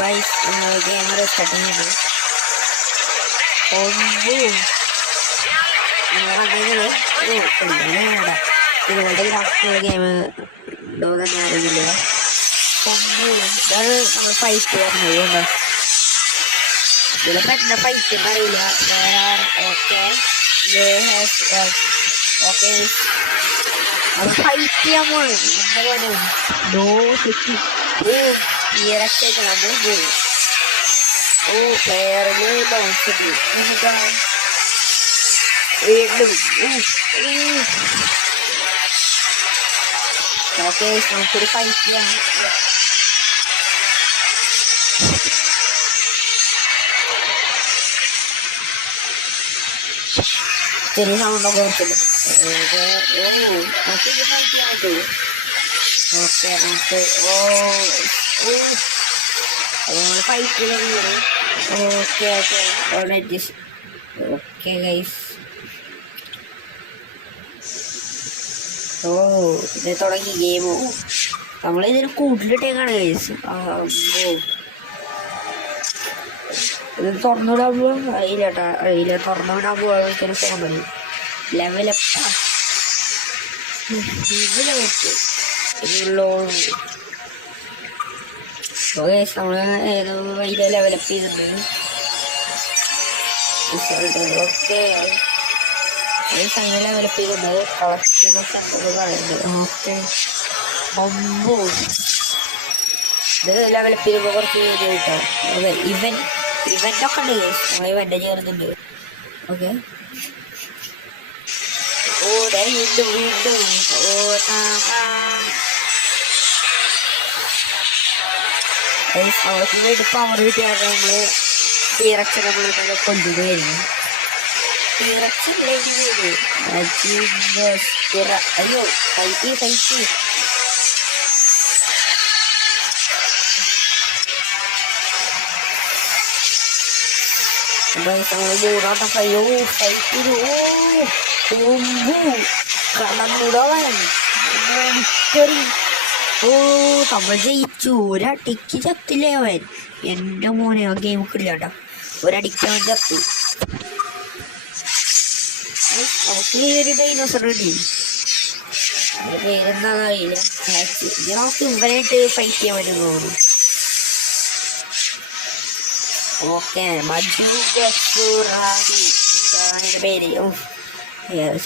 Guys game restart ചെയ്യുന്നത് ഇതുപോലത്തെ ഗ്രാഫിക്കുള്ള game ഉണ്ടോ തന്നെ അറിയില്ല. ഇതാണ് നമ്മൾ ഫൈറ്റ് പറഞ്ഞത്. ഇതിലിപ്പോൾ എന്താ ഫൈറ്റ് എന്ന് അറിയില്ല. ഓക്കെ ഓക്കെ അത് ഫൈറ്റ് ചെയ്യാൻ പോകണം. എന്താ പറയുക നോ സെറ്റ് ഈ രക്ഷയൊക്കെ നമ്മൾ പോകും. പ്ലെയറിന് ബൗൺസ് ചെയ്യും. എന്നിട്ടാ വീണ്ടും ഓക്കെ നമുക്കൊരു ഫൈറ്റ് ചെയ്യാം. ചെറിയ സൗണ്ടൊക്കെ ഓർത്തില്ല. നമുക്ക് ഇത് ഫൈറ്റ് ചെയ്യാൻ പറ്റുമോ? ഓക്കെ നമുക്ക് നമ്മൾ ഫൈറ്റ് ചെയ്ത് ഓക്കെ ഓക്കെ ഗൈസ്. ഇത് തുടങ്ങി ഗെയിമോ. നമ്മളിതിന് കൂടുതലിട്ടേക്കാണ് ഗൈസ്. ഇത് തുറന്നുവിടാൻ പോവാൻ അറിയില്ലട്ടാ. അറിയില്ല തുറന്നുവിടാൻ പോവാൻ ഫോൺ ലെവലപ്പാ ഇതിലെ പറ്റും. നമ്മള് ഏതോ വലിയ ലെവലപ്പ് ചെയ്തിട്ടുണ്ട്. ഓക്കെ അങ്ങനെ ലെവലപ്പ് ചെയ്തിട്ടുണ്ട്. കളക്ഷൻ പറയുന്നത് ഓക്കെ ഒമ്പോ ഇത് ലെവലപ്പ് ചെയ്യുമ്പോൾ കുറച്ച് കിട്ടാം. അതെ ഇവൻ്റൊക്കെ ഉണ്ട് നമ്മൾ ഇവൻ്റെ ചേർന്നുണ്ട്. ഓക്കെ വീണ്ടും വീണ്ടും അവർക്ക് വേണ്ടി പവർ കിട്ടിയാണ് നമ്മള് ടീറക്സ് നമ്മൾ കൊണ്ടുവരുന്നു. ടീറക്സില്ലെങ്കിൽ അയ്യോ സൈറ്റ് മൂന്നാട്ടം അയ്യോ സൈറ്റ് കടന്നുടവൻ നമ്മൾ ജയിച്ചു. ഒരടിക്ക് ചത്തില്ലേ അവൻ. എൻ്റെ മോനെ ആ ഗെയിം കിടില്ലാട്ടോ. ഒരടിക്ക് അവൻ ചത്തു. നമുക്ക് ഈ ഒരു ഡൈനോസർ കിട്ടി. പേരെന്താന്ന് അറിയില്ല. നമുക്ക് ഇവനായിട്ട് ഫൈറ്റ് ചെയ്യാൻ പറ്റുന്നു തോന്നുന്നു. ഓക്കെ മജുന്റെ പേര്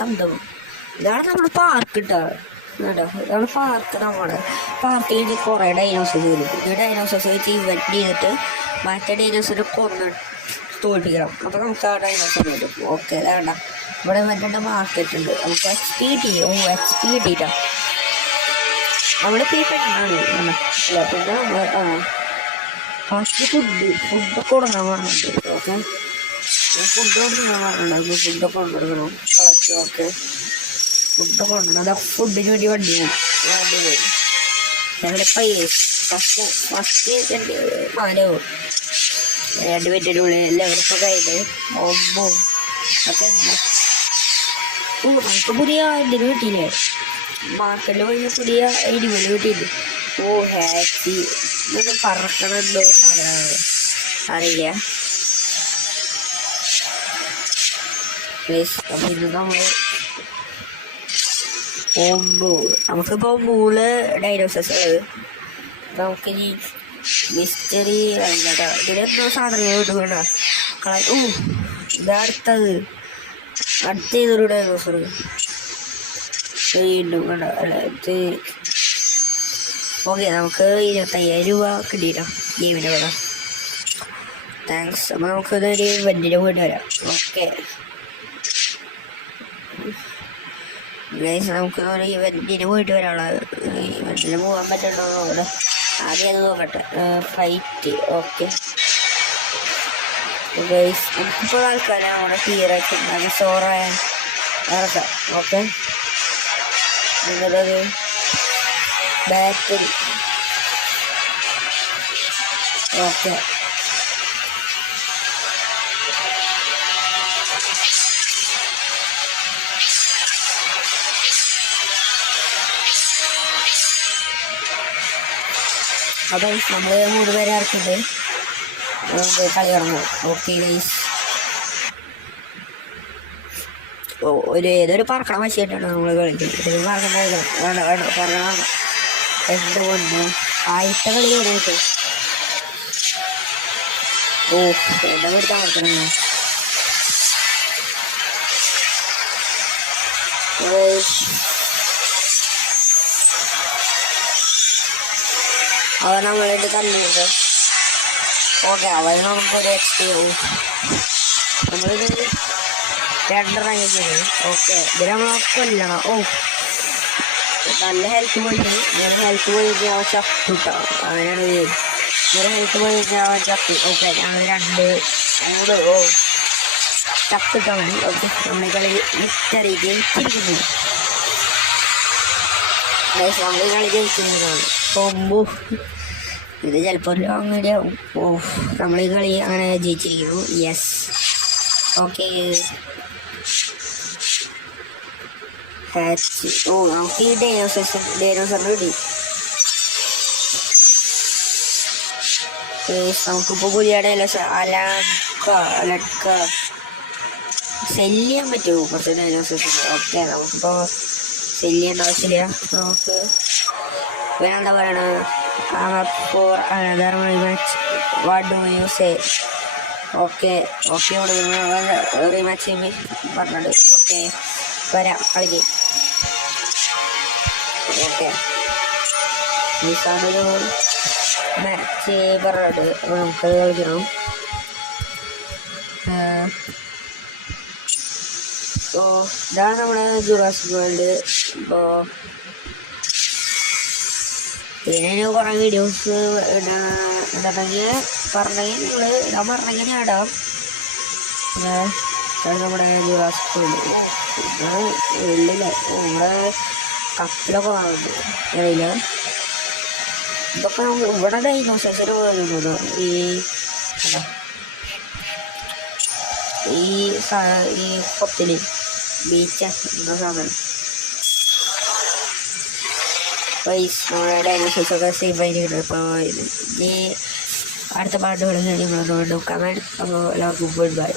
സംഭവം. ഇതാണ് നമ്മുടെ പാർക്ക് കേട്ടോ. ഇതാണ് പാർക്ക്. നമ്മുടെ പാർക്കിൽ കുറേ ഡൈനോസേഴ്സ് വരും. ഈ ഡൈനോസേഴ്സ് വെച്ച് ഇവന്റ് ചെയ്തിട്ട് മറ്റേ ഡൈനോസർ തോൽപ്പിക്കണം. അപ്പോൾ നമുക്ക് ആ ഡൈനോസർ വരും. ഓക്കെ വേണ്ട ഇവിടെ മറ്റേ മാർക്കറ്റ് ഉണ്ട്. നമുക്ക് എക്സ്പി ചെയ്യും. എക്സ്പി കിട്ടിയിട്ടാ നമ്മളിപ്പോൾ ഈ പെണ്ണാണ്. പിന്നെ നമ്മൾ ഫസ്റ്റ് ഫുഡൊക്കെ കൊടുക്കാൻ പറഞ്ഞിട്ടുണ്ട്. ഓക്കെ ഫുഡ് കൊടുക്കാൻ പറഞ്ഞിട്ടുണ്ടായിരുന്നു. ഫുഡൊക്കെ കൊണ്ടുവരണം. കളക്ട് ഓക്കെ ഫുഡൊക്കെ കൊണ്ടുവരണം. അതാ ഫുഡിന് വേണ്ടി വണ്ടി പോയി ഞങ്ങളുടെ പൈസ് ഫസ്റ്റ് 2 മിനിറ്റിൻ്റെ ഉള്ളിൽ ലെവലൊക്കെ കഴിഞ്ഞ് ഒക്കെ നമുക്ക് പുതിയ എന്തിനു കിട്ടിയില്ലേ? മാർക്കറ്റിൽ പോയി പുതിയ ഇടിമല് കിട്ടിയില്ലേ? ഹാപ്പി ഇതൊക്കെ പറക്കണമെന്തോ സാധനമാണ് അറിയില്ല. അപ്പം ഇത് നമ്മൾ നമുക്കിപ്പോൾ 3 ഡൈനോസേഴ്സ് ഉള്ളത്. നമുക്കിനി മിസ്റ്ററി ഇതിലെന്തോ സാധനങ്ങൾ ഇടുകണ്ട ഇതാ അടുത്തത്. അടുത്ത ഇതൊരു ഡൈനോസർ വീണ്ടും വേണ്ട അല്ല ഇത്. ഓക്കെ നമുക്ക് 25,000 രൂപ കിട്ടിയിട്ടോ ഗെയിമിൻ്റെ വില. താങ്ക്സ്. അപ്പോൾ നമുക്കിതൊരു ഇവൻറ്റിൻ്റെ പോയിട്ട് വരാം. ഓക്കെ നമുക്ക് ഒരു ഇവൻറ്റിന് പോയിട്ട് വരാനുള്ള ഇവൻറ്റിന് പോകാൻ പറ്റുന്നുണ്ടോ അവിടെ ആദ്യം അത് നോക്കട്ടെ. ഫൈറ്റ് ഓക്കെ നമുക്കിപ്പോൾ ആൾക്കാരെ നമ്മുടെ ടീറൊക്കെ സോറാൻ ഇറക്കാം. ഓക്കെ നിങ്ങളത് ബാറ്റിൽ ഓക്കെ അപ്പോൾ നമ്മൾ 3 പേരെ ഇറക്കിയിട്ട് കളി തുടങ്ങും. Okay guys. ഏതൊരു പറക്കണ മനുഷ്യനായിട്ടാണ് നമ്മൾ കളിക്കുന്നത്. ഇത് പറക്കണം എന്ത് കൊണ്ട് ആദ്യത്തെ കളി കഴിഞ്ഞിട്ട് എന്താ എടുത്ത് നടക്കണം. അവൻ നമ്മളിത് കണ്ടിട്ട് ഓക്കെ അവൻ നമുക്കൊരു എക്സ്പീരിയൻ നമ്മളിത് 2 റാങ്ക് ചെയ്തു. ഓക്കെ ഇതിൽ നമ്മൾ കൊല്ലണം. നല്ല ഹെൽത്ത് പോയിട്ട് ഹെൽത്ത് പോയിട്ട് അവൻ ചത്തു കേട്ടോ. അങ്ങനെയാണ് ഹെൽത്ത് പോയിട്ട് അവൻ ചത്തു. ഓക്കെ ഞങ്ങൾ 2 3 ചത്തിട്ടാ മതി. ഓക്കെ നമ്മളെ കളി വിക്ടറി ജയിച്ചിരിക്കുന്നു. നമ്മൾ കളി ജയിച്ചിരിക്കുന്നതാണ്. ഇത് ചിലപ്പോൾ അങ്ങനെ ആവും. നമ്മൾ കളി അങ്ങനെ ജയിച്ചിരിക്കുന്നു. യെസ്. ഓക്കെ നമുക്ക് ഈ ഡൈനോസറിന് കിട്ടി. നമുക്കിപ്പോൾ പുതിയ ഡൈനോസർ അലക്ക സെല്ല് ചെയ്യാൻ പറ്റുമോ കുറച്ച് ഡൈനോസേഴ്സ്? ഓക്കെ നമുക്കിപ്പോൾ സെല്ല് ചെയ്യേണ്ട ആവശ്യമില്ല. നമുക്ക് വേറെന്താ പറയണത്? What do you say? Okay rematch പറഞ്ഞിട്ട് ഓക്കെ വരാം കളിക്ക്. ഓക്കെ ഒരു മാച്ച് പറഞ്ഞിട്ട് നമുക്ക് കളിക്കണം. ഇതാണ് നമ്മുടെ ജുറാസിക് വേൾഡ്. ഇപ്പോൾ ഇതിന് കുറേ വീഡിയോസ് ഇടണമെങ്കിൽ പറഞ്ഞെങ്കിൽ ഞാൻ ഇടാം. ഇതാണ് നമ്മുടെ ജുറാസിക് വേൾഡ്. വെള്ളില്ല നമ്മുടെ കപ്പിലൊക്കെ കാണുന്നുണ്ട് അറിയില്ല. ഇതൊക്കെ ഇവിടെ ഡൈനോസേഴ്സിന് പോകുന്നത് ഈ കൊത്തില് ബീച്ച് എന്ന സാധനം നമ്മുടെ ഡൈനോസേഴ്സൊക്കെ സേഫ് ആയിട്ട് കിട്ടും. അപ്പോൾ ഇനി അടുത്ത പാട്ടുകൾ നിങ്ങൾ നോക്കാം. അപ്പോൾ എല്ലാവർക്കും ഗുഡ് ബൈ.